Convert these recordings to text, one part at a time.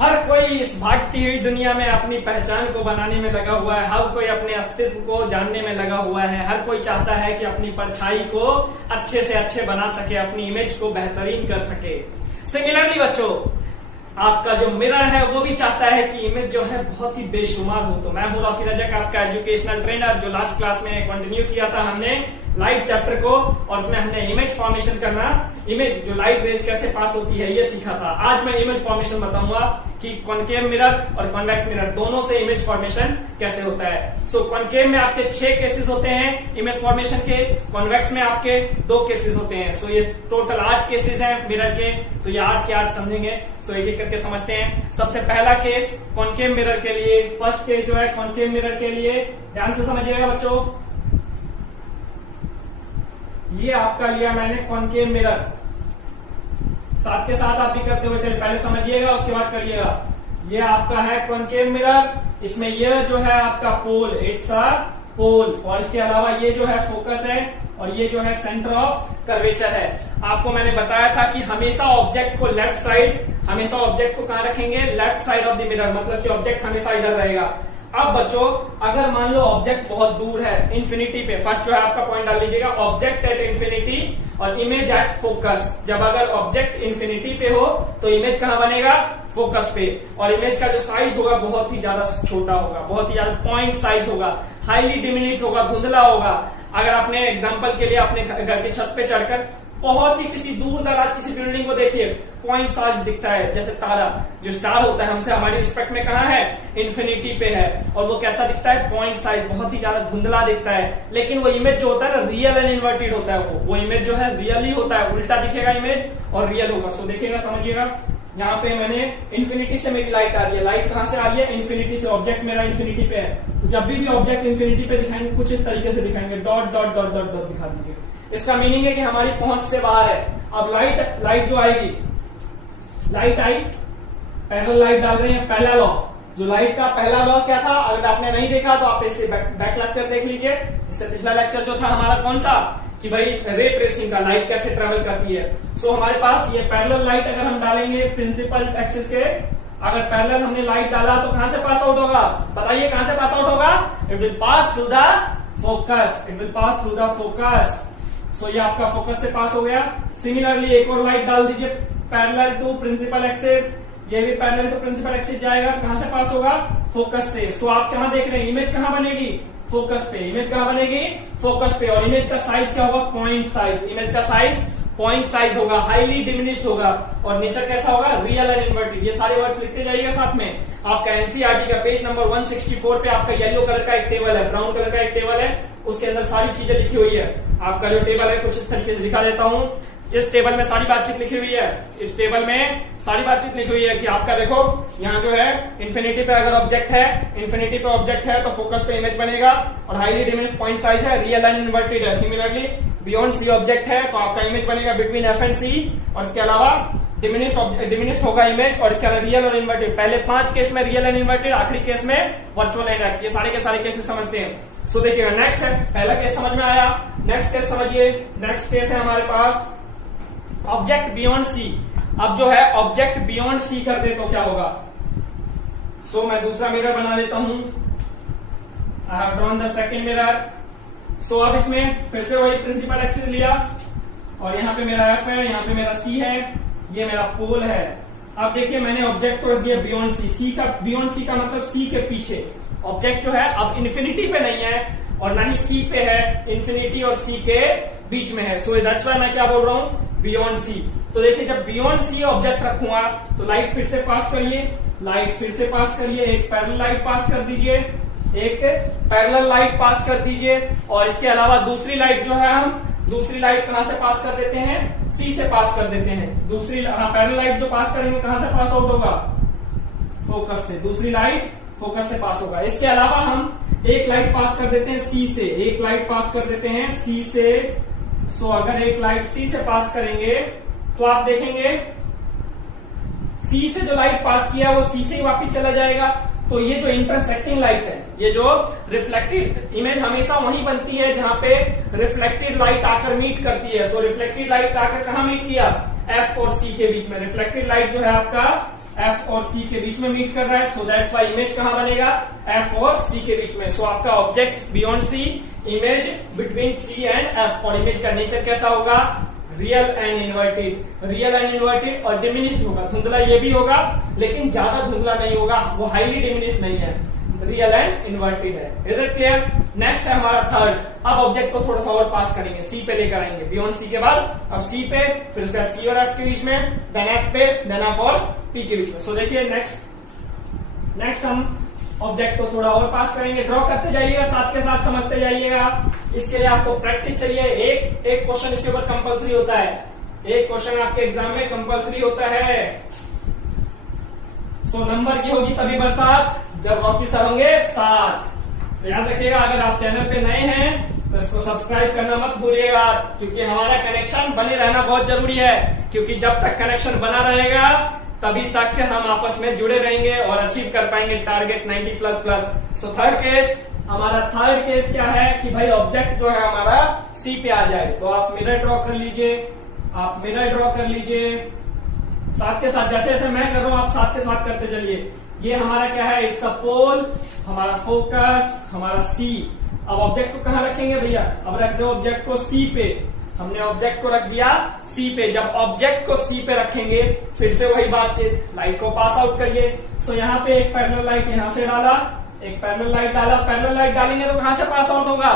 हर कोई इस भागती हुई दुनिया में अपनी पहचान को बनाने में लगा हुआ है। हर कोई अपने अस्तित्व को जानने में लगा हुआ है। हर कोई चाहता है कि अपनी परछाई को अच्छे से अच्छे बना सके, अपनी इमेज को बेहतरीन कर सके। सिमिलरली बच्चों, आपका जो मिरर है वो भी चाहता है कि इमेज जो है बहुत ही बेशुमार हो। तो मैं हूं रॉकी रजक, आपका एजुकेशनल ट्रेनर, जो लास्ट क्लास में कंटिन्यू किया था हमने लाइट चैप्टर को, और उसमें हमने इमेज फॉर्मेशन करना, इमेज जो लाइट रेज कैसे पास होती है ये सीखा था। आज मैं इमेज फॉर्मेशन बताऊंगा कि कॉनकेव मिरर और कॉन्वेक्स मिरर दोनों से इमेज फॉर्मेशन कैसे होता है। सो कॉनकेव में आपके 6 केसेस होते हैं इमेज फॉर्मेशन के, कॉन्वेक्स में आपके 2 केसेस होते हैं। सो ये टोटल 8 केसेस हैं मिरर के, तो ये 8 के 8 समझेंगे। सो एक एक करके समझते हैं। सबसे पहला केस कॉनकेव मिरर के लिए, फर्स्ट केस जो है कॉनकेव मिरर के लिए, ध्यान से समझिएगा बच्चों। ये आपका लिया मैंने कॉनकेव मिरर, साथ के साथ आप भी करते हुए चलिए, पहले समझिएगा उसके बाद करिएगा। ये आपका है कॉनकेव मिरर, इसमें ये जो है आपका पोल, इट्स अ पोल, और इसके अलावा ये जो है फोकस है, और ये जो है सेंटर ऑफ कर्वेचर है। आपको मैंने बताया था कि हमेशा ऑब्जेक्ट को लेफ्ट साइड, हमेशा ऑब्जेक्ट को कहां रखेंगे, left side of the mirror, मतलब कि ऑब्जेक्ट हमेशा इधर रहेगा। अब बच्चों, अगर मान लो ऑब्जेक्ट बहुत दूर है, इंफिनिटी पे, फर्स्ट जो है आपका पॉइंट डाल लीजिएगा, ऑब्जेक्ट एट इंफिनिटी और इमेज एट फोकस। जब अगर ऑब्जेक्ट इंफिनिटी पे हो तो इमेज कहां बनेगा, फोकस पे, और इमेज का जो साइज होगा बहुत ही ज्यादा छोटा होगा, बहुत ही ज्यादा पॉइंट साइज होगा, हाईली डिमिनिश्ड होगा, धुंधला होगा। अगर आपने एग्जांपल के लिए अपने घर की छत पे चढ़कर बहुत ही किसी दूर दराज किसी बिल्डिंग को देखिए, पॉइंट साइज दिखता है, जैसे तारा, जो स्टार होता है हमसे हमारी रिस्पेक्ट में कहां है, इन्फिनिटी पे है, और वो कैसा दिखता है, पॉइंट साइज, बहुत ही ज्यादा धुंधला दिखता है। लेकिन वो इमेज जो होता है ना, रियल एंड इन्वर्टेड होता है। वो इमेज जो है रियल ही होता है, उल्टा दिखेगा इमेज और रियल होगा। सो देखिएगा, समझिएगा। यहाँ पे मैंने इन्फिनिटी से मेरी लाइट आ रही है, लाइट कहां से आ रही है, इन्फिनिटी से, ऑब्जेक्ट मेरा इन्फिनिटी पे है। जब भी ऑब्जेक्ट इन्फिनिटी पे दिखाएंगे कुछ इस तरीके से दिखाएंगे, dot dot dot dot dot दिखा दीजिए। इसका मीनिंग है कि हमारी पहुंच से बाहर है। अब लाइट जो आएगी, लाइट आई, पैरेलल लाइट डाल रहे हैं, पहला लॉ, जो लाइट का पहला लॉ क्या था, अगर आपने नहीं देखा तो आप इससे बैक लेक्चर देख लीजिए। इससे पिछला लेक्चर जो था हमारा कौन सा, कि भाई रे ट्रेसिंग का, लाइट कैसे ट्रेवल करती है। सो हमारे पास ये पैरेलल लाइट अगर हम डालेंगे प्रिंसिपल एक्सिस के, अगर पैरेलल हमने लाइट डाला तो कहां से पास आउट होगा, बताइए कहां से पास आउट होगा, it will pass through the focus, it will pass through the focus. So ये आपका फोकस से पास हो गया। सिमिलरली एक और लाइट डाल दीजिए पैरेलल टू प्रिंसिपल एक्सिस, ये भी पैरेलल टू प्रिंसिपल एक्सिस जाएगा, तो कहां से पास होगा, फोकस से। सो आप कहां देख रहे हैं, इमेज कहां बनेगी, फोकस पे, इमेज कहां बनेगी, फोकस पे, और इमेज का साइज क्या होगा, पॉइंट साइज, इमेज का साइज पॉइंट साइज होगा, हाईली डिमिनिश्ड होगा, और नेचर कैसा होगा, रियल एंड इन्वर्टेड। ये सारे वर्ड्स लिखते जाइएगा साथ में। आपका एनसीईआरटी का पेज नंबर 164 पे आपका येलो कलर का एक टेबल है, ब्राउन कलर का एक टेबल है, उसके अंदर सारी चीजें लिखी हुई है। आपका जो टेबल है कुछ इस तरीके से दिखा देता हूं। इस टेबल में सारी बातचीत लिखी हुई है, इस टेबल में सारी बातचीत लिखी हुई है कि आपका देखो यहाँ जो है इन्फिनिटी पे अगर ऑब्जेक्ट है, इन्फिनिटी पे ऑब्जेक्ट है तो फोकस पे इमेज बनेगा, और हाईली डिमिनिश्ड पॉइंट साइज है, रियल एंड इन्वर्टेड है। सिमिलरली बियॉन्ड सी ऑब्जेक्ट है तो आपका इमेज बनेगा बिटवीन एफ एंड सी, और इसके अलावा डिमिनिश्ड होगा इमेज, और इसके अलावा रियल और इन्वर्टेड। पहले 5 केस में रियल एंड इन्वर्टेड, आखिरी केस में वर्चुअल एंड। ये सारे के सारे केसेस समझते हैं। सो देखिएगा, नेक्स्ट है, पहला केस समझ में आया, नेक्स्ट केस समझिए। नेक्स्ट केस है हमारे पास ऑब्जेक्ट बियॉन्ड सी। अब जो है ऑब्जेक्ट बियॉन्ड सी कर दे तो क्या होगा। सो मैं दूसरा मिरर बना लेता हूं, I have drawn the second mirror. So अब इसमें फिर से वही प्रिंसिपल एक्सिस लिया, और यहाँ पे मेरा एफ है, यहाँ पे मेरा सी है, ये मेरा पोल है। अब देखिए मैंने ऑब्जेक्ट को रख दिया बियॉन्ड सी। सी का, बियॉन्ड सी का मतलब सी के पीछे। ऑब्जेक्ट जो है अब इन्फिनिटी पे नहीं है और ना ही सी पे है, इन्फिनिटी और सी के बीच में है। सो दैट्स व्हाई मैं क्या बोल रहा हूं, बियॉन्ड सी। तो देखिए जब बियॉन्ड सी ऑब्जेक्ट रखूंगा तो लाइट फिर से पास करिए, लाइट फिर से पास करिए, एक पैरेलल लाइट पास कर दीजिए, एक पैरेलल लाइट पास कर दीजिए, और इसके अलावा दूसरी लाइट जो है हम दूसरी लाइट कहां से पास कर देते हैं, सी से पास कर देते हैं। दूसरी पैरेलल लाइट जो पास करेंगे कहां से पास आउट होगा, फोकस से, दूसरी लाइट फोकस से पास होगा। इसके अलावा हम एक लाइट पास कर देते हैं सी से, एक लाइट पास कर देते हैं सी से। सो अगर एक लाइट सी से पास करेंगे तो आप देखेंगे सी से जो लाइट पास किया वो सी से ही वापस चला जाएगा। तो ये जो इंटरसेक्टिंग लाइट है, ये जो रिफ्लेक्टेड इमेज हमेशा वहीं बनती है जहां पे रिफ्लेक्टेड लाइट आकर मीट करती है। सो रिफ्लेक्टेड लाइट आकर कहां मीट किया, एफ और सी के बीच में। रिफ्लेक्टेड लाइट जो है आपका एफ और सी के बीच में मीट कर रहा है, सो दैट्स वाई इमेज कहां बनेगा, एफ और सी के बीच में। सो आपका object beyond C, image between C and F. और इमेज का नेचर कैसा होगा, real and inverted, real and inverted और डिमिनिश्ड होगा। धुंधला ये भी होगा लेकिन ज्यादा धुंधला नहीं होगा, वो हाईली डिमिनिश्ड नहीं है, रियल एंड इन्वर्टेड है। Is it clear? नेक्स्ट है हमारा थर्ड। अब ऑब्जेक्ट को थोड़ा सा और पास करेंगे, सी पे लेकर आएंगे, बियॉन्ड सी के बाद अब सी पे, फिर उसका सी और एफ के बीच में, देन एफ पे, देन एफ और पी के बीच में। सो देखिए नेक्स्ट हम ऑब्जेक्ट को थोड़ा और पास करेंगे, ड्रॉ करते जाइएगा, साथ के साथ समझते जाइएगा। इसके लिए आपको प्रैक्टिस चाहिए। एक क्वेश्चन इसके ऊपर कंपलसरी होता है, एक क्वेश्चन आपके एग्जाम में कंपलसरी होता है। सो नंबर की होगी तभी बरसात जब रॉकी सर होंगे साथ। तो याद रखिएगा, अगर आप चैनल पे नए हैं तो इसको सब्सक्राइब करना मत भूलिएगा, क्योंकि हमारा कनेक्शन बने रहना बहुत जरूरी है। क्योंकि जब तक कनेक्शन बना रहेगा तभी तक हम आपस में जुड़े रहेंगे और अचीव कर पाएंगे टारगेट 90++। सो थर्ड केस, हमारा थर्ड केस क्या है कि भाई ऑब्जेक्ट जो है हमारा सी पे आ जाए। तो आप मिरर ड्रॉ कर लीजिए, आप मिरर ड्रॉ कर लीजिए साथ के साथ, जैसे जैसे मैं कर रहा हूं आप साथ के साथ करते चलिए। ये हमारा क्या है, इट्स अ पोल, हमारा फोकस, हमारा सी। अब ऑब्जेक्ट को कहां रखेंगे भैया, अब रख दो ऑब्जेक्ट को सी पे। हमने ऑब्जेक्ट को रख दिया सी पे। जब ऑब्जेक्ट को सी पे रखेंगे फिर से वही बातचीत, लाइट को पास आउट करिए। सो यहाँ पे एक पैरेलल लाइट यहां से डाला, एक पैरेलल लाइट डाला, पैरेलल लाइट डालेंगे तो कहां से पास आउट होगा,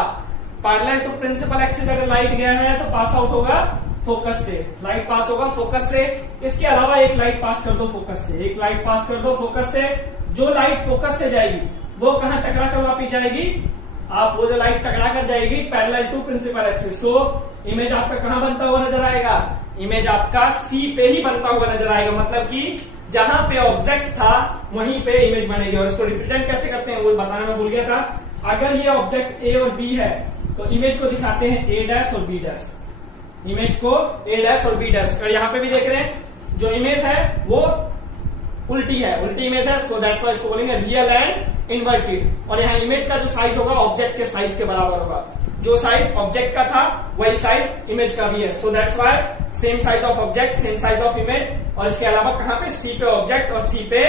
पैरेलल टू प्रिंसिपल एक्सिस अगर लाइट गया है तो पास आउट होगा फोकस से, लाइट पास होगा फोकस से। इसके अलावा एक लाइट पास कर दो फोकस से, एक लाइट पास कर दो फोकस से। जो लाइट फोकस से जाएगी वो कहां टकरा कर वापिस जाएगी, आप वो जो लाइट टकरा कर जाएगी parallel to principal axis. So image आपका कहां बनता हुआ नजर आएगा, इमेज आपका सी पे ही बनता हुआ नजर आएगा। मतलब कि जहां पे ऑब्जेक्ट था वहीं पे इमेज बनेगी। और इसको रिप्रेजेंट कैसे करते हैं वो बताना मैं भूल गया था। अगर ये ऑब्जेक्ट ए और बी है तो इमेज को दिखाते हैं ए डैश और बी डैश, इमेज को ए डैश और बी डैश। और यहाँ पे भी देख रहे हैं जो इमेज है वो उल्टी है, उल्टी इमेज है। सो दैट्स व्हाई इसको बोलेंगे रियल एंड इन्वर्टेड। और यहाँ इमेज का जो साइज होगा ऑब्जेक्ट के साइज के बराबर होगा, जो साइज ऑब्जेक्ट का था वही साइज इमेज का भी है। So that's why same size of object same size of image. और इसके अलावा कहां पे, सी पे ऑब्जेक्ट और सी पे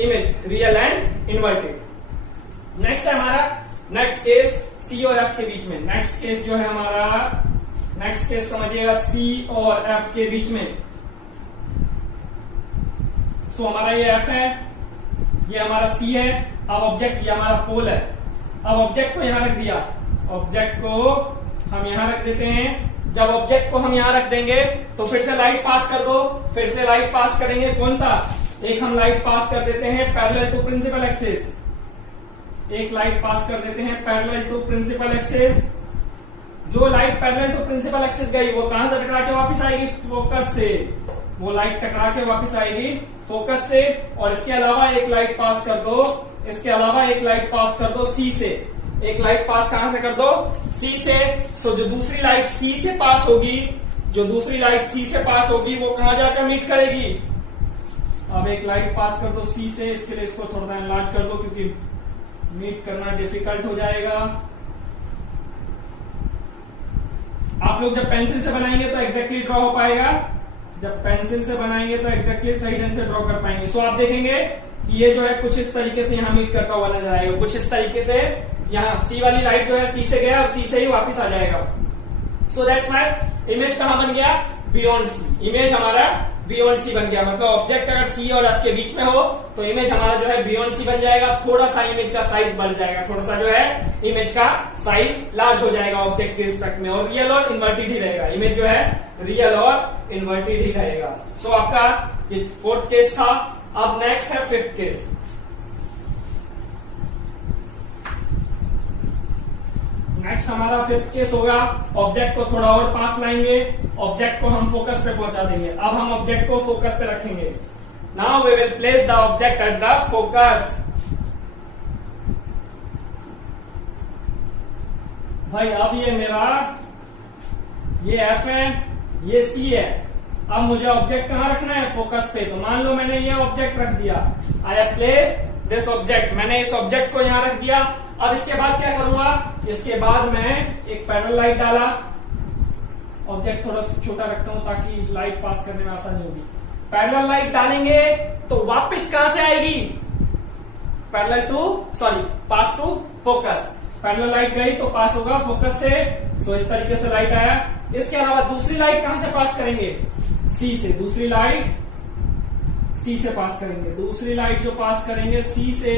image, real and inverted. Next है हमारा नेक्स्ट केस सी और एफ के बीच में। नेक्स्ट केस जो है हमारा, नेक्स्ट केस समझिएगा सी और एफ के बीच में। सो हमारा ये एफ है, ये हमारा सी है। अब ऑब्जेक्ट, ये हमारा पोल है। अब ऑब्जेक्ट को यहां रख दिया, ऑब्जेक्ट को हम यहां रख देते हैं। जब ऑब्जेक्ट को हम यहां रख देंगे तो फिर से लाइट पास कर दो, फिर से लाइट पास करेंगे। कौन सा, एक हम लाइट पास कर देते हैं पैरेलल टू प्रिंसिपल एक्सिस, एक लाइट पास कर देते हैं पैरेलल टू प्रिंसिपल एक्सिस। जो light parallel to principal axis गई वो कहां से टकरा के वापस आएगी, फोकस से। वो लाइट टकरा के वापस आएगी फोकस से। और इसके अलावा एक लाइट पास कर दो, इसके अलावा एक लाइट पास कर दो सी से। एक लाइट पास कहां से कर दो, सी से। सो जो दूसरी लाइट सी से पास होगी, जो दूसरी लाइट सी से पास होगी वो कहां जाकर मीट करेगी। अब एक लाइट पास कर दो सी से, इसके लिए इसको थोड़ा सा एनलार्ज कर दो क्योंकि मीट करना डिफिकल्ट हो जाएगा। आप लोग जब पेंसिल से बनाएंगे तो एग्जैक्टली ड्रॉ हो पाएगा, जब पेंसिल से बनाएंगे तो एग्जैक्टली सही ढंग से ड्रॉ कर पाएंगे। सो आप देखेंगे कि ये जो है कुछ इस तरीके से यहाँ मीट करता हुआ नजर आएगा, कुछ इस तरीके से। यहाँ सी वाली लाइट जो है सी से गया और सी से ही वापस आ जाएगा। सो दैट्स व्हाई इमेज कहां बन गया, बियॉन्ड सी। इमेज हमारा बियॉन्ड सी बन गया। मतलब ऑब्जेक्ट अगर सी और एफ के बीच में हो तो इमेज हमारा जो है बियॉन्ड सी बन जाएगा। थोड़ा सा इमेज का साइज बढ़ जाएगा, थोड़ा सा जो है इमेज का साइज लार्ज हो जाएगा ऑब्जेक्ट के रिस्पेक्ट में। और रियल और इन्वर्टेड ही रहेगा, इमेज जो है रियल और इन्वर्टेड ही रहेगा। सो आपका ये फोर्थ केस था। अब नेक्स्ट है फिफ्थ केस। नेक्स्ट हमारा फिफ्थ केस होगा, ऑब्जेक्ट को थोड़ा और पास लाएंगे, ऑब्जेक्ट को हम फोकस पे पहुंचा देंगे। अब हम ऑब्जेक्ट को फोकस पे रखेंगे। Now we will place the object at the focus. भाई अब ये मेरा, ये एफ है, ये सी है। अब मुझे ऑब्जेक्ट कहां रखना है, फोकस पे। तो मान लो मैंने ये ऑब्जेक्ट रख दिया, I have placed this object. मैंने इस ऑब्जेक्ट को यहां रख दिया। अब इसके बाद क्या करूंगा, इसके बाद मैं एक पैरेलल लाइट डाला, ऑब्जेक्ट थोड़ा छोटा रखता हूं ताकि लाइट पास करने में आसानी होगी। पैरेलल लाइट डालेंगे तो वापस कहां से आएगी, पास टू फोकस। पैरेलल लाइट गई तो पास होगा फोकस से। सो इस तरीके से लाइट आया। इसके अलावा दूसरी लाइट कहां से पास करेंगे, सी से। दूसरी लाइट सी से पास करेंगे। दूसरी लाइट जो पास करेंगे सी से,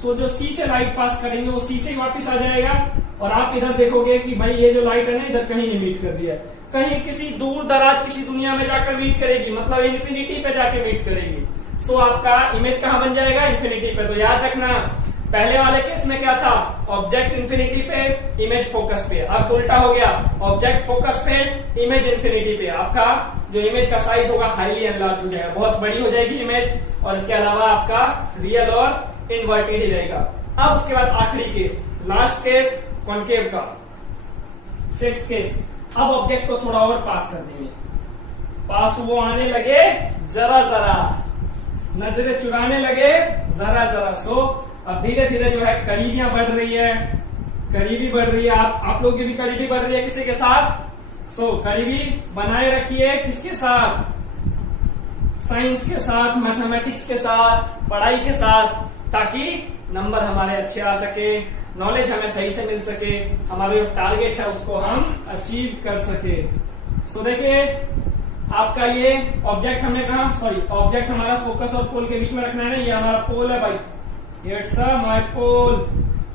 सो जो सी से लाइट पास करेंगे वो सी से वापस आ जाएगा। और आप इधर देखोगे कि भाई ये जो लाइट है ना इधर कहीं नहीं मीट कर रही है, कहीं किसी दूर दराज किसी दुनिया में जाकर मीट करेगी, मतलब इन्फिनिटी पे जाके मीट करेगी। सो आपका इमेज कहां बन जाएगा, इन्फिनिटी पे। तो याद रखना पहले वाले केस में क्या था, ऑब्जेक्ट इन्फिनिटी पे, इमेज फोकस पे। अब उल्टा हो गया, ऑब्जेक्ट फोकस पे, इमेज इन्फिनिटी पे। आपका जो इमेज का साइज होगा हाईली एनलार्ज हो जाएगा, बहुत बड़ी हो जाएगी इमेज। और इसके अलावा आपका रियल और इन्वर्टेड ही रहेगा। अब उसके बाद आखिरी केस, लास्ट केस कॉनकेव का, सिक्स्थ केस। अब ऑब्जेक्ट को थोड़ा और पास कर देंगे, पास वो आने लगे जरा जरा, नजरें चुराने लगे जरा जरा। सो अब धीरे धीरे जो है करीबियां बढ़ रही है, करीबी बढ़ रही है। आप लोगों की भी करीबी बढ़ रही है किसी के साथ। सो करीबी बनाए रखिए किसके साथ, साइंस के साथ, मैथमेटिक्स के साथ, पढ़ाई के साथ, ताकि नंबर हमारे अच्छे आ सके, नॉलेज हमें सही से मिल सके, हमारा जो टारगेट है उसको हम अचीव कर सके। सो देखिए आपका ये ऑब्जेक्ट हमने कहा, ऑब्जेक्ट हमारा फोकस और पोल के बीच में रखना है ना, ये हमारा पोल है भाई, इट्स माय पोल।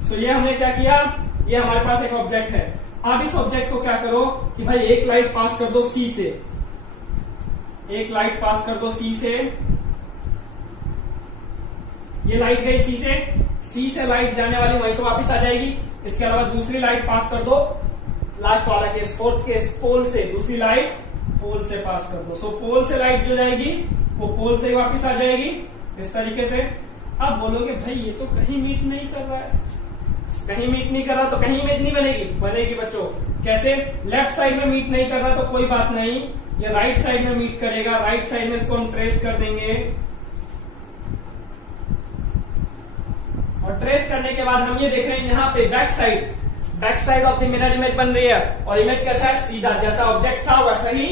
सो ये हमने क्या किया, ये हमारे पास एक ऑब्जेक्ट है। अब इस ऑब्जेक्ट को क्या करो कि भाई एक लाइट पास कर दो सी से, एक लाइट पास कर दो सी से। ये लाइट गई सी से लाइट जाने वाली वहीं से वापस आ जाएगी। इसके अलावा दूसरी लाइट पास कर दो, लास्ट वाला केस, फोर्थ केस, पोल से दूसरी लाइट पोल से पास कर दो। सो पोल से लाइट जो जाएगी वो पोल से ही वापस आ जाएगी इस तरीके से। अब बोलोगे भाई ये तो कहीं मीट नहीं कर रहा है, कहीं मीट नहीं कर रहा तो कहीं इमेज नहीं बनेगी। बनेगी बच्चों, कैसे, लेफ्ट साइड में मीट नहीं कर रहा तो कोई बात नहीं, ये राइट साइड में मीट करेगा। राइट साइड में इसको हम ट्रेस कर देंगे, और ट्रेस करने के बाद हम ये देख रहे हैं यहाँ पे back side of the mirror image बन रही है। और इमेज कैसा है, सीधा, जैसा ऑब्जेक्ट था वैसा ही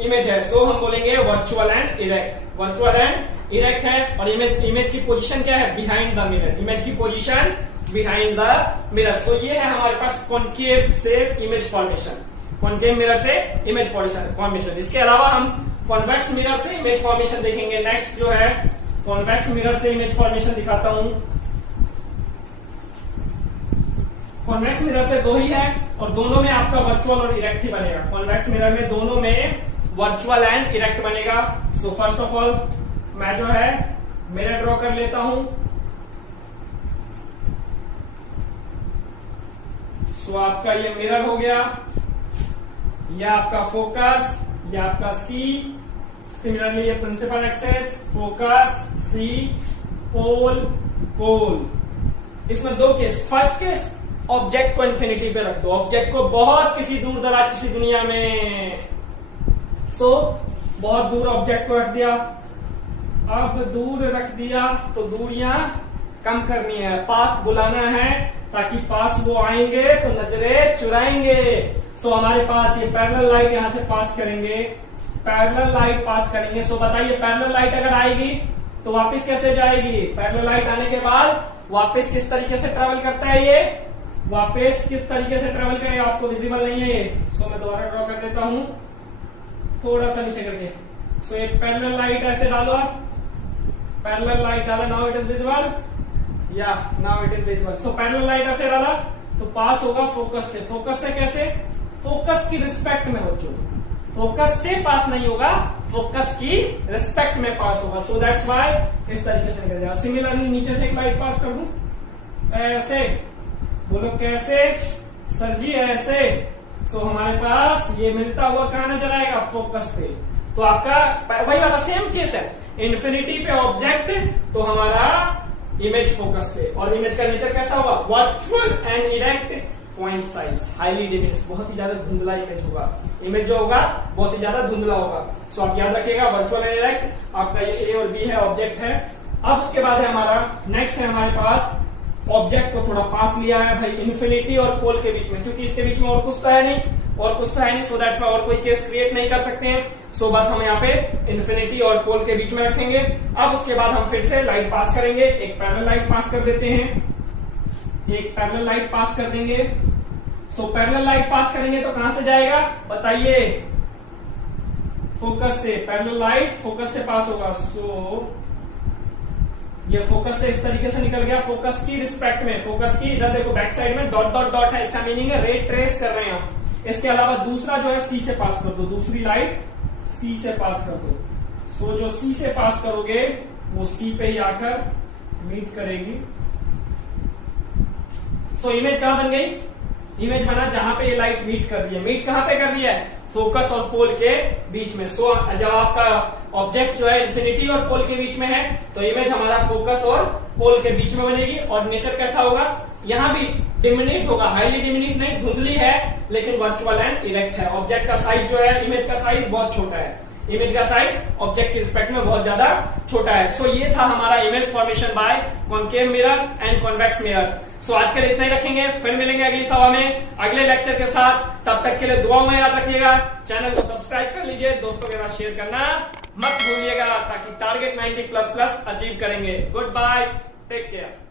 इमेज है। सो हम बोलेंगे virtual and erect, virtual and erect है। और इमेज की पोजीशन क्या है, बिहाइंड द मिरर, इमेज की पोजीशन बिहाइंड द मिरर। सो ये है हमारे पास कॉनकेव से इमेज फॉर्मेशन, कॉनकेव मिरर से इमेज फॉर्मेशन। इसके अलावा हम कॉन्वेक्स मिरर से इमेज फॉर्मेशन देखेंगे। नेक्स्ट जो है कॉन्वेक्स मिरर से इमेज फॉर्मेशन दिखाता हूं। कॉन्वेक्स मिरर से दो ही है और दोनों में आपका वर्चुअल और इरेक्ट ही बनेगा। कॉन्वेक्स मिरर में दोनों में वर्चुअल एंड इरेक्ट बनेगा। सो फर्स्ट ऑफ ऑल मैं जो है मिरर ड्रॉ कर लेता हूं। सो आपका ये मिरर हो गया, ये आपका फोकस, ये आपका सी, सिमिलरली ये प्रिंसिपल एक्सेस, फोकस, सी, पोल, पोल। इसमें दो केस, फर्स्ट केस ऑब्जेक्ट को इन्फिनिटी पे रख दो, ऑब्जेक्ट को बहुत किसी दूर दराज किसी दुनिया में, सो बहुत दूर ऑब्जेक्ट को रख दिया। अब दूर रख दिया तो दूरियां कम करनी है, पास बुलाना है, ताकि पास वो आएंगे तो नजरें चुराएंगे। सो हमारे पास ये पैरेलल लाइट यहां से पास करेंगे, पैरेलल लाइट पास करेंगे। सो बताइए पैरेलल लाइट अगर आएगी तो वापस कैसे जाएगी, पैरेलल लाइट आने के बाद वापस किस तरीके से ट्रेवल करता है, ये वापस किस तरीके से ट्रेवल करेगा, आपको विजिबल नहीं है ये। सो मैं दोबारा ड्रॉ कर देता हूं थोड़ा सा नीचे करके। सो ये पैरेलल लाइट ऐसे डालो, आप पैरेलल लाइट डाला, नाउ इट इज विजिबल, या now it is visible. So parallel light ऐसे डाला तो पास होगा फोकस से। फोकस से कैसे, फोकस की रिस्पेक्ट में बच्चों, फोकस से पास नहीं होगा, फोकस की रिस्पेक्ट में पास होगा। सो दैट्स व्हाई इस तरीके से निकल जाएगा। सिमिलरली नीचे से एक लाइट पास कर दूं ऐसे, बोलो कैसे सर जी, ऐसे। सो हमारे पास ये मिलता हुआ कहां नजर आएगा, फोकस पे। तो आपका वही वाला सेम केस है, इन्फिनिटी पे ऑब्जेक्ट तो हमारा इमेज फोकस पे। और इमेज का नेचर कैसा होगा, virtual and erect, point size highly diminished, बहुत ही ज्यादा धुंधला इमेज होगा, इमेज जो होगा बहुत ही ज्यादा धुंधला होगा। सो आप याद रखिएगा वर्चुअल एंड इरेक्ट, आपका ये ए और बी है, ऑब्जेक्ट है। अब उसके बाद है हमारा नेक्स्ट है हमारे पास ऑब्जेक्ट को थोड़ा पास लिया है भाई इन्फिनिटी और पोल के बीच में, क्योंकि इसके बीच में और कुछ तो है नहीं, और कुछ तो है नहीं, सो दैट्स वाई और कोई केस क्रिएट नहीं कर सकते हैं। सो बस हम यहाँ पे इन्फिनिटी और पोल के बीच में रखेंगे। अब उसके बाद हम फिर से लाइट पास करेंगे, एक पैरेलल लाइट पास कर देते हैं, एक पैरेलल लाइट पास कर देंगे। सो पैरेलल लाइट पास करेंगे तो कहां से जाएगा बताइए, फोकस से। पैरेलल लाइट फोकस से पास होगा। सो ये फोकस से इस तरीके से निकल गया, फोकस की रिस्पेक्ट में, फोकस की इधर देखो बैक साइड में डॉट डॉट डॉट है, इसका मीनिंग है रे ट्रेस कर रहे हैं हम। इसके अलावा दूसरा जो है सी से पास कर दो, दूसरी लाइट सी से पास कर दो। सो जो सी से पास करोगे वो सी पे ही आकर मीट करेगी। सो इमेज कहां बन गई, इमेज बना जहां पे ये लाइट मीट कर रही है। मीट कहां पे कर रही है, फोकस और पोल के बीच में। सो जब आपका ऑब्जेक्ट जो है इन्फिनिटी और पोल के बीच में है तो इमेज हमारा फोकस और पोल के बीच में बनेगी। और नेचर कैसा होगा, यहां भी डिमिनिश्ड होगा, हाईली डिमिनिश्ड नहीं, धुंधली है लेकिन वर्चुअल एंड इरेक्ट है। ऑब्जेक्ट का साइज जो है, इमेज का साइज बहुत छोटा है, इमेज का साइज ऑब्जेक्ट के रिस्पेक्ट में बहुत ज्यादा छोटा है। सो ये था हमारा image formation by concave mirror and convex mirror. So आज के लिए इतना ही रखेंगे, फिर मिलेंगे अगली सभा में अगले लेक्चर के साथ। तब तक के लिए दुआओं में याद रखिएगा, चैनल को सब्सक्राइब कर लीजिए, दोस्तों के साथ शेयर करना मत भूलिएगा ताकि टारगेट 90++ अचीव करेंगे। Good bye, take care.